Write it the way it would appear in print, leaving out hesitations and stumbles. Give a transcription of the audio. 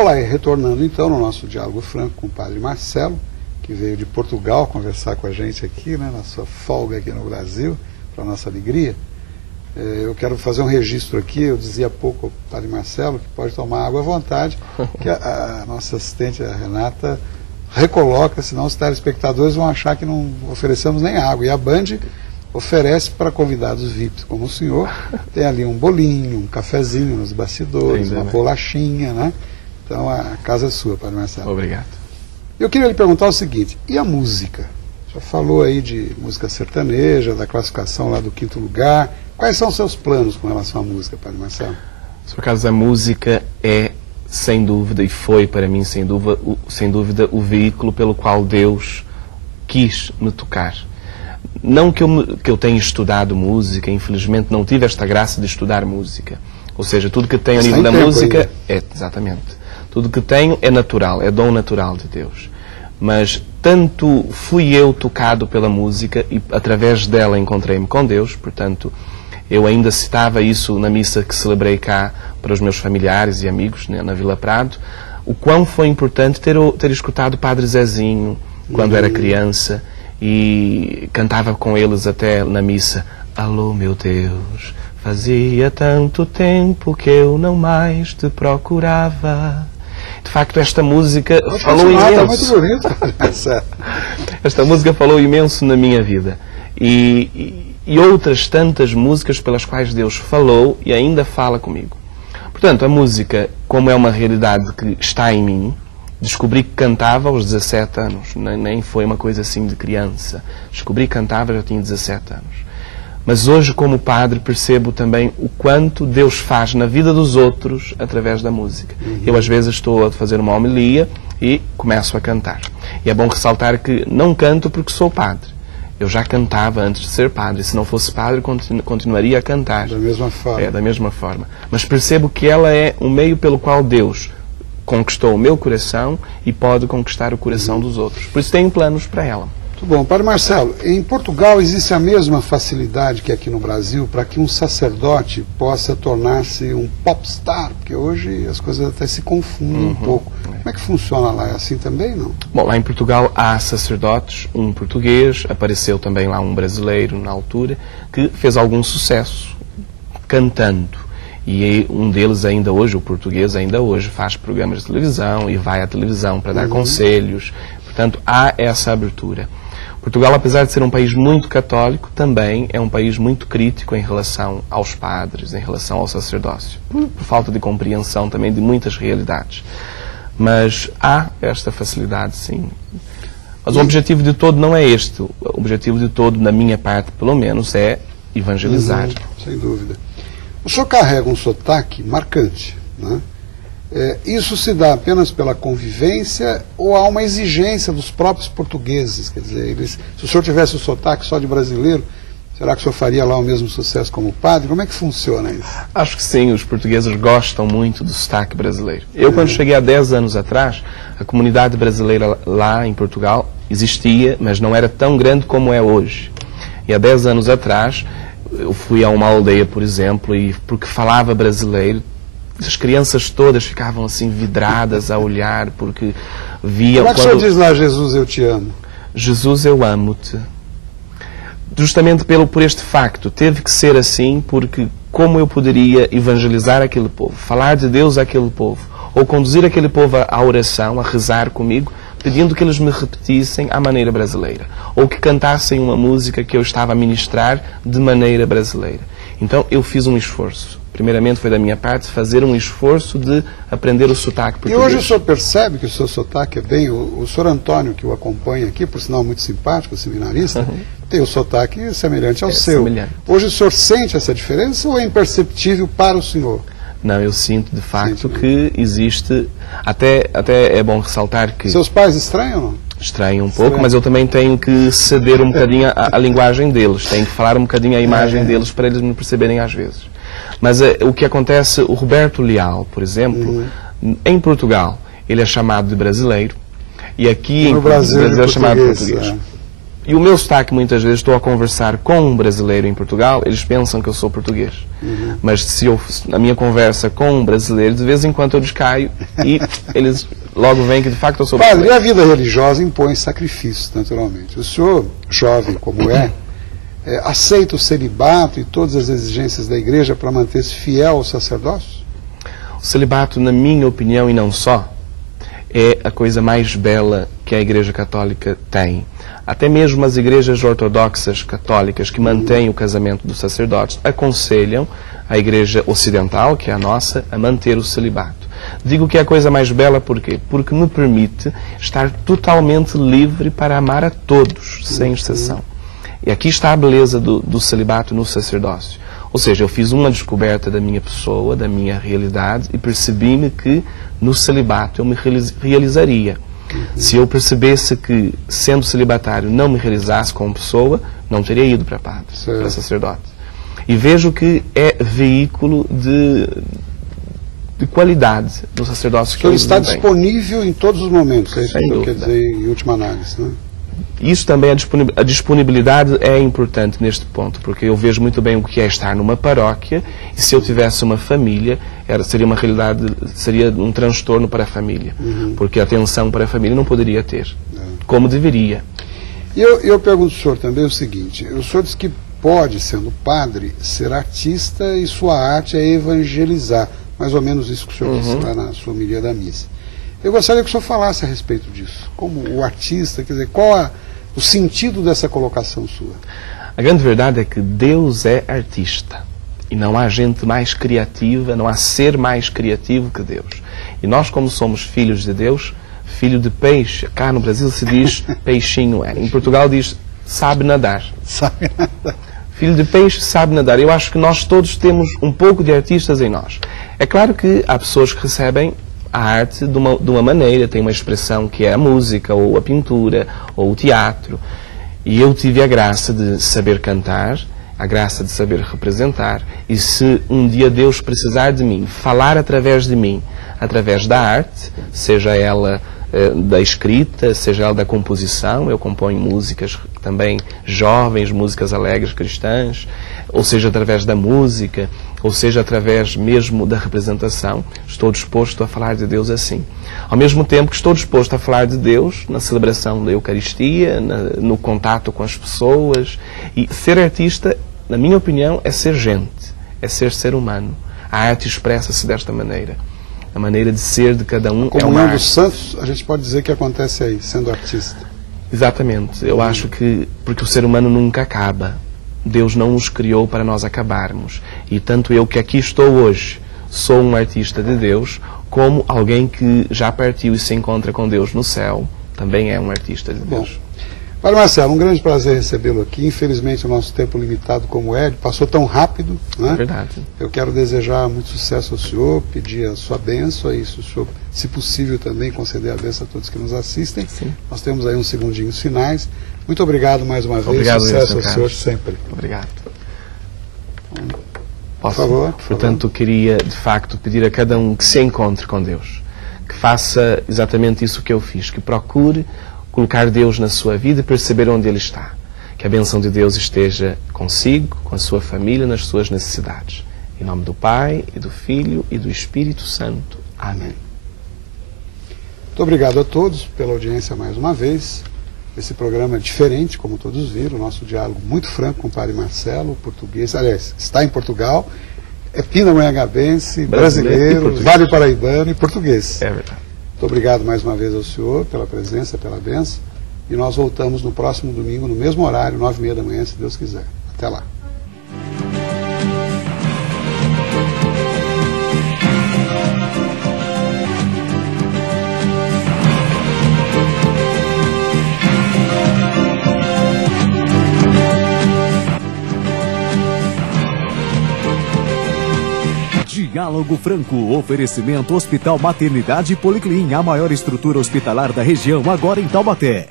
Olá, e retornando então no nosso diálogo franco com o Padre Marcelo, que veio de Portugal conversar com a gente aqui, né, na sua folga aqui no Brasil, para nossa alegria. Eu quero fazer um registro aqui, eu dizia há pouco ao Padre Marcelo que pode tomar água à vontade, que a nossa assistente, a Renata, recoloca, senão os telespectadores vão achar que não oferecemos nem água. E a Band oferece para convidados VIPs como o senhor, tem ali um bolinho, um cafezinho nos bastidores, uma bolachinha, né? Então a casa é sua, Padre Marcelo. Obrigado. Eu queria lhe perguntar o seguinte, e a música? Já falou aí de música sertaneja, da classificação lá do 5º lugar. Quais são os seus planos com relação à música, Padre Marcelo? Por acaso, a música é, sem dúvida, e foi para mim, sem dúvida, o veículo pelo qual Deus quis me tocar. Não que eu tenha estudado música, infelizmente não tive esta graça de estudar música. Ou seja, tudo que tenho a nível da música exatamente. Tudo que tenho é natural, é dom natural de Deus. Mas tanto fui eu tocado pela música e através dela encontrei-me com Deus, portanto, eu ainda citava isso na missa que celebrei cá para os meus familiares e amigos, né, na Vila Prado, o quão foi importante ter escutado o Padre Zezinho quando era criança e cantava com eles até na missa: alô meu Deus, fazia tanto tempo que eu não mais te procurava. De facto, esta música falou imenso. Muito bonito. Esta música falou imenso na minha vida. E outras tantas músicas pelas quais Deus falou e ainda fala comigo. Portanto, a música, como é uma realidade que está em mim, descobri que cantava aos 17 anos. Nem foi uma coisa assim de criança. Descobri que cantava, já tinha 17 anos. Mas hoje, como padre, percebo também o quanto Deus faz na vida dos outros através da música. Eu, às vezes, estou a fazer uma homilia e começo a cantar. E é bom ressaltar que não canto porque sou padre. Eu já cantava antes de ser padre. Se não fosse padre, continuaria a cantar. Da mesma forma. Da mesma forma. Mas percebo que ela é um meio pelo qual Deus conquistou o meu coração e pode conquistar o coração dos outros. Por isso tenho planos para ela. Muito bom. Padre Marcelo, em Portugal existe a mesma facilidade que aqui no Brasil para que um sacerdote possa tornar-se um popstar? Porque hoje as coisas até se confundem um pouco. Como é que funciona lá? É assim também, não? Bom, lá em Portugal há sacerdotes, um português, apareceu também lá um brasileiro na altura, que fez algum sucesso cantando. E um deles ainda hoje, o português ainda hoje, faz programas de televisão e vai à televisão para dar conselhos. Portanto, há essa abertura. Portugal, apesar de ser um país muito católico, também é um país muito crítico em relação aos padres, em relação ao sacerdócio, por falta de compreensão também de muitas realidades. Mas há esta facilidade, sim. Mas o objetivo de todo não é este. O objetivo de todo, na minha parte, pelo menos, é evangelizar. Sem dúvida. O senhor carrega um sotaque marcante, né? Isso se dá apenas pela convivência ou há uma exigência dos próprios portugueses? Quer dizer, se o senhor tivesse o sotaque só de brasileiro, será que o senhor faria lá o mesmo sucesso como padre? Como é que funciona isso? Acho que sim, os portugueses gostam muito do sotaque brasileiro. Eu, quando cheguei há 10 anos atrás, a comunidade brasileira lá em Portugal existia, mas não era tão grande como é hoje. E há 10 anos atrás, eu fui a uma aldeia, por exemplo, e porque falava brasileiro, as crianças todas ficavam assim vidradas a olhar, porque via... Como é que o senhor diz lá, Jesus, eu te amo? Jesus, eu amo-te. Justamente por este facto, teve que ser assim, porque como eu poderia evangelizar aquele povo, falar de Deus àquele povo, ou conduzir aquele povo à oração, a rezar comigo, pedindo que eles me repetissem à maneira brasileira, ou que cantassem uma música que eu estava a ministrar de maneira brasileira. Então eu fiz um esforço. Primeiramente foi da minha parte fazer um esforço de aprender o sotaque português. E hoje o senhor percebe que o seu sotaque é bem... O senhor Antônio, que o acompanha aqui, por sinal muito simpático, seminarista, tem o sotaque semelhante ao seu. Semelhante. Hoje o senhor sente essa diferença ou é imperceptível para o senhor? Não, eu sinto de facto que existe... Até é bom ressaltar que... Seus pais estranham ou não? Estranho um pouco, mas eu também tenho que ceder um bocadinho à linguagem deles. Tenho que falar um bocadinho a imagem deles para eles me perceberem às vezes. Mas o que acontece, o Roberto Leal, por exemplo, em Portugal, ele é chamado de brasileiro, e aqui no em Brasil é chamado de português. E o meu sotaque, muitas vezes, estou a conversar com um brasileiro em Portugal, eles pensam que eu sou português. Mas se eu, na minha conversa com um brasileiro, de vez em quando eu descaio e eles logo veem que de facto eu sou brasileiro. Padre, a vida religiosa impõe sacrifícios, naturalmente. O senhor, jovem como aceita o celibato e todas as exigências da igreja para manter-se fiel ao sacerdócio? O celibato, na minha opinião, e não só, é a coisa mais bela que a Igreja Católica tem. Até mesmo as igrejas ortodoxas católicas que mantêm o casamento dos sacerdotes aconselham a Igreja Ocidental, que é a nossa, a manter o celibato. Digo que é a coisa mais bela por quê? Porque me permite estar totalmente livre para amar a todos, sem exceção. E aqui está a beleza do celibato no sacerdócio. Ou seja, eu fiz uma descoberta da minha pessoa, da minha realidade, e percebi-me que no celibato eu me realizaria. Se eu percebesse que, sendo celibatário, não me realizasse como pessoa, não teria ido para padre, para sacerdote. E vejo que é veículo de qualidade do sacerdócio que ele está disponível em todos os momentos, é isso que eu quero dizer em última análise, né? Isso também, a disponibilidade é importante neste ponto, porque eu vejo muito bem o que é estar numa paróquia, e se eu tivesse uma família, seria uma realidade, seria um transtorno para a família, porque a atenção para a família não poderia ter, como deveria. E eu pergunto ao senhor também o seguinte, o senhor diz que pode, sendo padre, ser artista e sua arte é evangelizar, mais ou menos isso que o senhor disse lá na sua homilia da missa. Eu gostaria que o senhor falasse a respeito disso, como o artista, quer dizer, qual o sentido dessa colocação sua? A grande verdade é que Deus é artista. E não há gente mais criativa, não há ser mais criativo que Deus. E nós, como somos filhos de Deus, filho de peixe, cá no Brasil se diz peixinho é. Em Portugal diz sabe nadar. Sabe nadar. Filho de peixe sabe nadar. Eu acho que nós todos temos um pouco de artistas em nós. É claro que há pessoas que recebem a arte de uma maneira, tem uma expressão que é a música, ou a pintura, ou o teatro. E eu tive a graça de saber cantar, a graça de saber representar, e se um dia Deus precisar de mim, falar através de mim, através da arte, seja ela da escrita, seja ela da composição, eu componho músicas também jovens, músicas alegres cristãs, ou seja através da música, ou seja através mesmo da representação, estou disposto a falar de Deus assim. Ao mesmo tempo que estou disposto a falar de Deus na celebração da Eucaristia, no contato com as pessoas. E ser artista, na minha opinião, é ser gente, é ser humano. A arte expressa-se desta maneira. A maneira de ser de cada um é uma arte. A comunhão dos santos, a gente pode dizer que acontece aí, sendo artista. Exatamente. Eu acho que, porque o ser humano nunca acaba. Deus não nos criou para nós acabarmos. E tanto eu que aqui estou hoje sou um artista de Deus, como alguém que já partiu e se encontra com Deus no céu, também é um artista de Deus. Padre Marcelo, um grande prazer recebê-lo aqui. Infelizmente o nosso tempo limitado como é, passou tão rápido, né? É verdade. Eu quero desejar muito sucesso ao senhor, pedir a sua bênção, aí se o senhor, se possível também, conceder a bênção a todos que nos assistem. Sim. Nós temos aí uns segundinhos finais. Muito obrigado mais uma vez. Obrigado, sucesso ao senhor sempre. Obrigado. Posso? Por favor. Portanto, queria, de facto, pedir a cada um que se encontre com Deus, que faça exatamente isso que eu fiz, que procure colocar Deus na sua vida e perceber onde Ele está. Que a bênção de Deus esteja consigo, com a sua família, nas suas necessidades. Em nome do Pai, e do Filho, e do Espírito Santo. Amém. Muito obrigado a todos pela audiência mais uma vez. Esse programa é diferente, como todos viram, o nosso diálogo muito franco com o Padre Marcelo, português, aliás, está em Portugal, é pindamonhangabense, brasileiro, vale paraibano e português. É verdade. Muito obrigado mais uma vez ao senhor pela presença, pela bênção, e nós voltamos no próximo domingo, no mesmo horário, 9h30 da manhã, se Deus quiser. Até lá. Diálogo Franco, oferecimento Hospital Maternidade Policlin, a maior estrutura hospitalar da região, agora em Taubaté.